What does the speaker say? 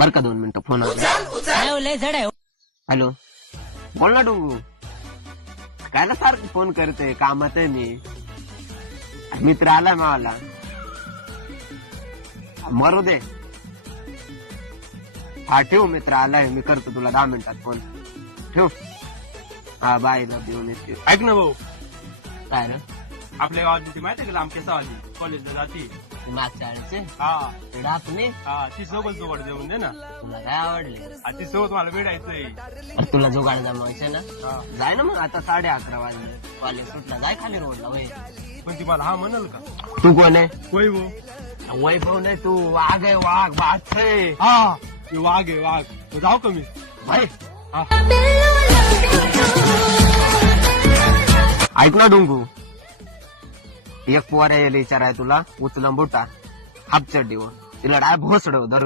बर का 2 मिनिटं फोन हॅलो बोल ना डोंगू काय ना सारखं फोन करते कामात आहे मी मित्र आला मावाला मरू दे हा ठेव मित्र आलाय मी करतो तुला 10 मिनिटात फोन ठेव हा बाय लव यू ऐक ना भाऊ काय ना आपल्या गावाची माहिती आहे का लांब केसावाली कॉलेजला जाते मागच्या आळचे हा डाकणे हा ती सोबत जोगड जेवून दे ना तुला काय आवडले ती सोबत मला भेटायचंय तुला जोगाड जमावायचं ना हा. जाय ना मग आता 11:30 वाजले कॉलेज सुटला जाय खाली रोडला वय पण ती मला हा म्हणाल का तू कोण आहे वैभव वैभव नाही तू वाघ आहे वाघ वाघ आहे हा ते वाघ आहे वाघ मग जाऊ का मी भाई हा ऐक ना डोंगू एक पोर यायला विचाराय तुला उचलून बुटा हाफ चड्डीवर तिला डाय भोसड